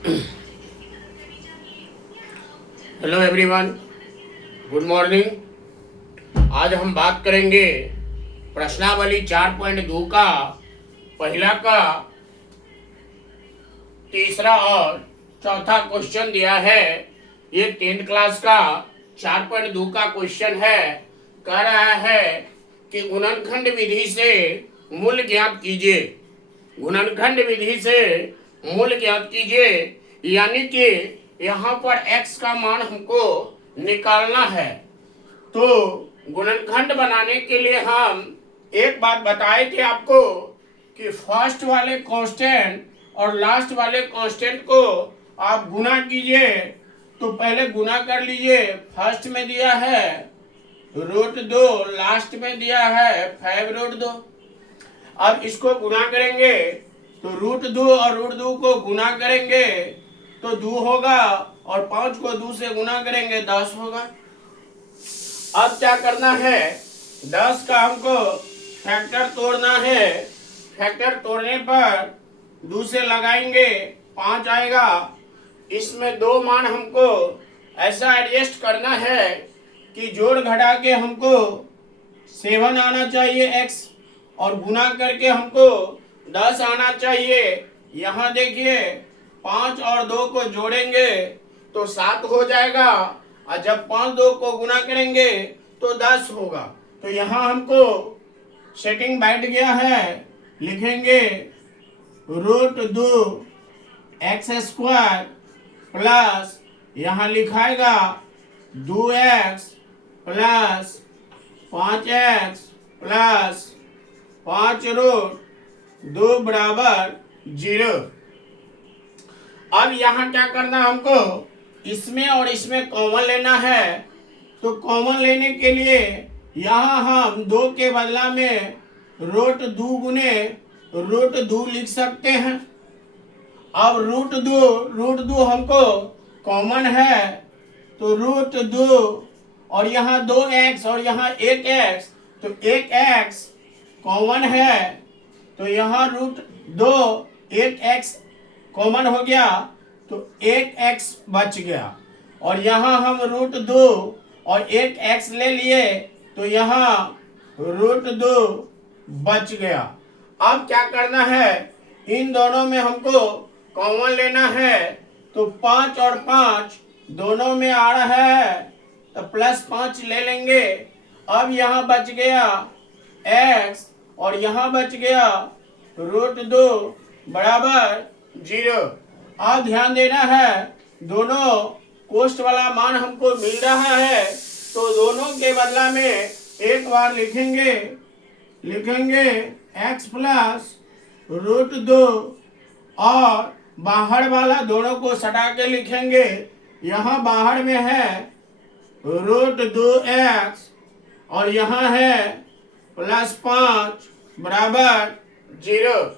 Hello everyone, good morning. आज हम बात करेंगे प्रश्नावली 4.2 का पहला का तीसरा और चौथा क्वेश्चन दिया है। ये 10th क्लास का 4.2 का क्वेश्चन है। कह रहा है कि गुणनखंड विधि से मूल ज्ञात कीजिए। गुणनखंड विधि से मूल ज्ञात कीजिए, यानी कि यहाँ पर x का मान हमको निकालना है। तो गुणनखंड बनाने के लिए हम एक बात बताए थे आपको कि फर्स्ट वाले कांस्टेंट और लास्ट वाले कांस्टेंट को आप गुना कीजिए। तो पहले गुना कर लीजिए। फर्स्ट में दिया है √2, लास्ट में दिया है 5√2। अब इसको गुना करेंगे तो √2 और √2 को गुना करेंगे तो 2 होगा, और 5 को 2 से गुना करेंगे 10 होगा। अब क्या करना है, 10 का हमको फैक्टर तोड़ना है। फैक्टर तोड़ने पर 2 से लगाएंगे 5 आएगा। इसमें 2 मान हमको ऐसा एडजस्ट करना है कि जोड़ घटा के हमको 7 आना चाहिए x, और गुना करके हमको 10 आना चाहिए। यहाँ देखिए 5 और 2 को जोड़ेंगे तो 7 हो जाएगा, और जब 5 2 को गुना करेंगे तो 10 होगा। तो यहाँ हमको सेटिंग बैठ गया है। लिखेंगे √2 x² प्लस यहाँ लिखाएगा 2x प्लस 5x प्लस 5√2 बराबर 0। अब यहाँ क्या करना हमको, इसमें और इसमें कॉमन लेना है। तो कॉमन लेने के लिए यहाँ हम 2 के बदला में √2 गुने √2 लिख सकते हैं। अब √2 हमको कॉमन है, तो √2 और यहाँ 2x और यहाँ 1x, तो 1x कॉमन है, तो यहाँ √2 1x कॉमन हो गया, तो 1x बच गया। और यहाँ हम √2 और 1x ले लिए, तो यहाँ √2 बच गया। अब क्या करना है, इन दोनों में हमको कॉमन लेना है। तो 5 और 5 दोनों में आ रहा है, तो +5 ले लेंगे। अब यहाँ बच गया x और यहाँ बच गया √2 बराबर 0। अब ध्यान देना है, दोनों कोष्ठ वाला मान हमको मिल रहा है, तो दोनों के बदला में एक बार लिखेंगे x प्लस √2, और बाहर वाला दोनों को सटा के लिखेंगे। यहाँ बाहर में है √2x और यहाँ है +5 बराबर 0।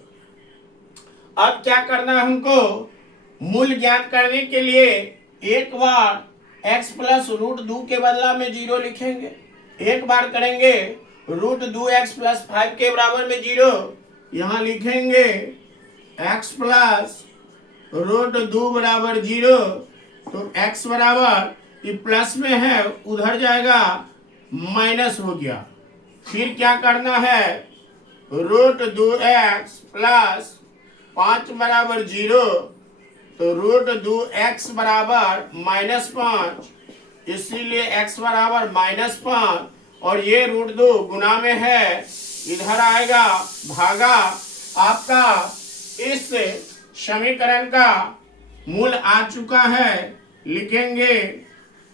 अब क्या करना है हमको, मूल ज्ञात करने के लिए एक बार x प्लस √2 के बदला में 0 लिखेंगे। एक बार करेंगे √2x प्लस 5 के बराबर में 0। यहाँ लिखेंगे x प्लस √2 बराबर 0। तो x बराबर, ये प्लस में है उधर जाएगा माइनस हो गया। फिर क्या करना है, √2x प्लस 5 बराबर 0, तो √2x बराबर -5, इसीलिए x बराबर -5, और ये √2 गुना में है, इधर आएगा भागा। आपका इस समीकरण का मूल आ चुका है। लिखेंगे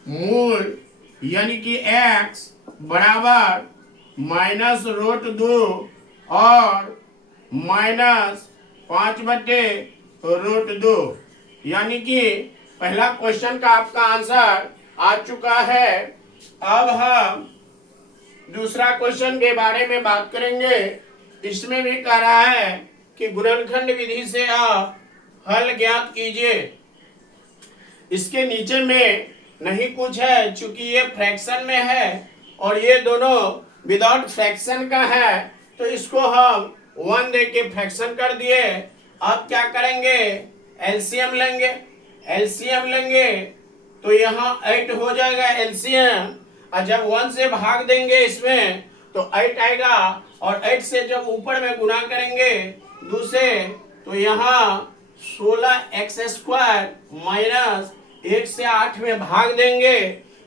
मूल यानी कि x बराबर -√2 और -5/√2, यानी कि पहला क्वेश्चन का आपका आंसर आ चुका है। अब हम दूसरा क्वेश्चन के बारे में बात करेंगे। इसमें भी कह रहा है कि गुणनखंड विधि से आप हल ज्ञात कीजिए। इसके नीचे में नहीं कुछ है, चूंकि ये फ्रैक्शन में है और ये दोनों विदाउट फ्रैक्शन का है, तो इसको हम 1 दे के फ्रैक्शन कर दिए। अब क्या करेंगे, एलसीएम लेंगे, तो यहाँ 8 हो जाएगा एलसीएम, और जब 1 से भाग देंगे इसमें तो 8 आएगा, और 8 से जब ऊपर में गुना करेंगे 2 से तो यहाँ 16x² माइनस 1 से 8 में भाग देंगे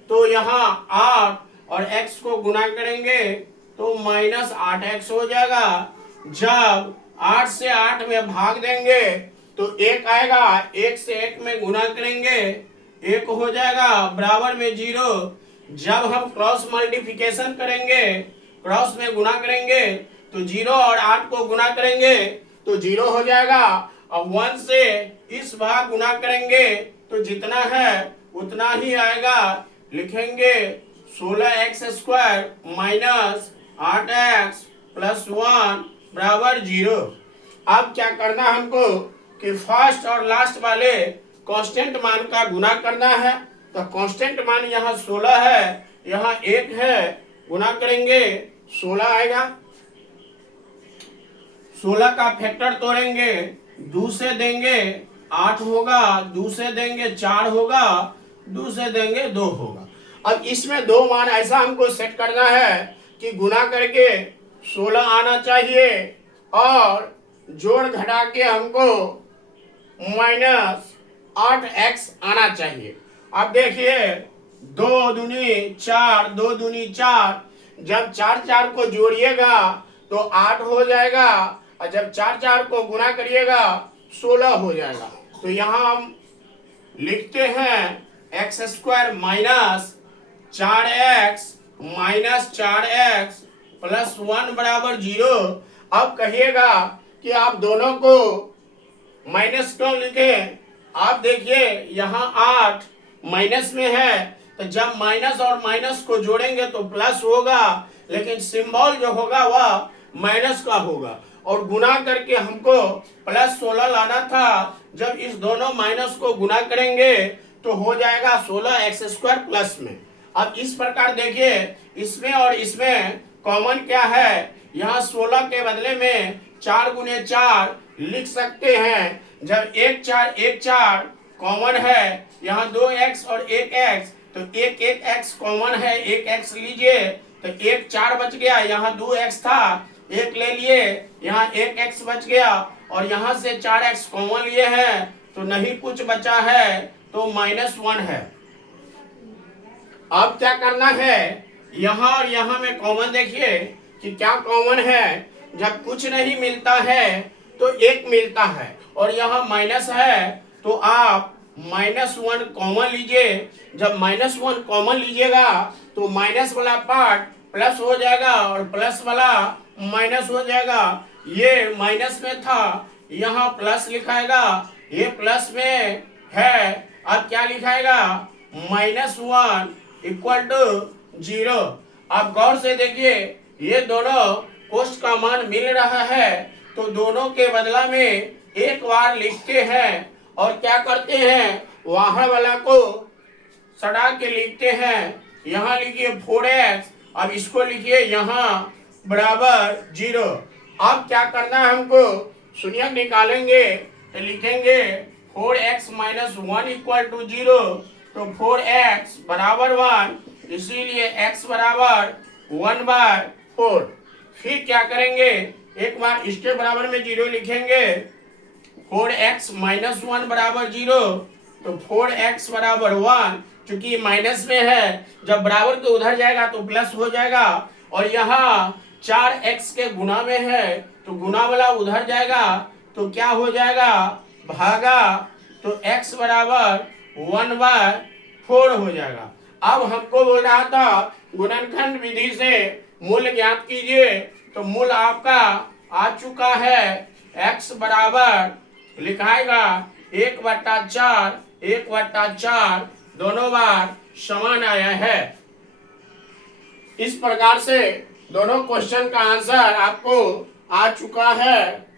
तो यहाँ 8 और x को गुना करेंगे तो -8x हो जाएगा। जब 8 से 8 में भाग देंगे तो 1 आएगा, 1 से 1 में गुना करेंगे 1 हो जाएगा बराबर में 0। जब हम क्रॉस मल्टीप्लिकेशन करेंगे, क्रॉस में गुना करेंगे तो 0 और 8 को गुना करेंगे तो 0 हो जाएगा। अब 1 से इस भाग गुना करेंगे तो जितना है उतना ही आएगा, लिखेंगे 16x² माइनस 8x प्लस 1 बराबर 0। अब क्या करना हमको कि फर्स्ट और लास्ट वाले कांस्टेंट मान का गुना करना है। तो कांस्टेंट मान यहाँ 16 है, यहाँ 1 है, गुना करेंगे 16 आएगा। 16 का फैक्टर तोड़ेंगे, 2 से देंगे 8 होगा, 2 से देंगे 4 होगा, 2 से देंगे 2 होगा। अब इसमें 2 मान ऐसा हमको सेट करना है कि गुना करके 16 आना चाहिए और जोड़ घटा के हमको -8x आना चाहिए। अब देखिए 2 दूनी 4, 2 दूनी 4, जब 4 4 को जोड़िएगा तो 8 हो जाएगा, और जब 4 4 को गुना करिएगा 16 हो जाएगा। तो यहाँ हम लिखते हैं x² minus 4x minus 4x plus 1 बराबर 0। अब कहिएगा कि आप दोनों को माइनस क्यों लिखे। आप देखिए यहाँ 8 माइनस में है, तो जब माइनस और माइनस को जोड़ेंगे तो प्लस होगा, लेकिन सिंबल जो होगा वह माइनस का होगा, और गुना करके हमको प्लस 16 लाना था। जब इस दोनों माइनस को गुना करेंगे तो हो जाएगा 16x² प्लस में। अब इस प्रकार देखिए इसमें और इसमें कॉमन क्या है, यहाँ 16 के बदले में 4 गुने 4 लिख सकते हैं। जब 1 4 1 4 कॉमन है, यहाँ 2x और 1x, तो 1 कॉमन है, 1x लीजिए तो 1 4 बच गया, यहाँ 2x था 1 ले लिए, यहाँ 1x बच गया, और यहाँ से 4x कॉमन लिए हैं तो नहीं कुछ बचा है तो -1 है। अब क्या करना है, यहाँ और यहाँ में कॉमन देखिए कि क्या कॉमन है। जब कुछ नहीं मिलता है तो 1 मिलता है, और यहाँ माइनस है तो आप -1 कॉमन लीजिए। जब -1 कॉमन लीजिएगा तो माइनस वाला पार्ट प्लस हो जाएगा और प्लस वाला माइनस हो जाएगा। ये माइनस में था, यहाँ प्लस लिखाएगा, ये प्लस में है, अब क्या लिखाएगा -1 = 0। आप गौर से देखिए ये दोनों कोष्ठ का मान मिल रहा है, तो दोनों के बदला में एक बार लिखते हैं और क्या करते हैं, वहां वाला को सड़ा के लिखते हैं। यहाँ लिखिए 4x, अब इसको लिखिए यहाँ बराबर 0। अब क्या करना है हमको, शून्य निकालेंगे तो लिखेंगे 4x - 1 = 0, तो 4x बराबर 1, इसीलिए x बराबर 1/4। फिर क्या करेंगे, एक बार इसके बराबर में 0 लिखेंगे, 4x - 1 बराबर 0, तो 4x बराबर 1, चूंकि माइनस में है, जब बराबर के उधर जाएगा तो प्लस हो जाएगा, और यहाँ 4x के गुना में है तो गुना वाला उधर जाएगा तो क्या हो जाएगा भागा, तो x बराबर 1/4 हो जाएगा। अब हमको बोल रहा था गुणनखंड विधि से मूल ज्ञात कीजिए, तो मूल आपका आ चुका है, x बराबर लिखाएगा 1/4, 1/4 दोनों बार समान आया है। इस प्रकार से दोनों क्वेश्चन का आंसर आपको आ चुका है।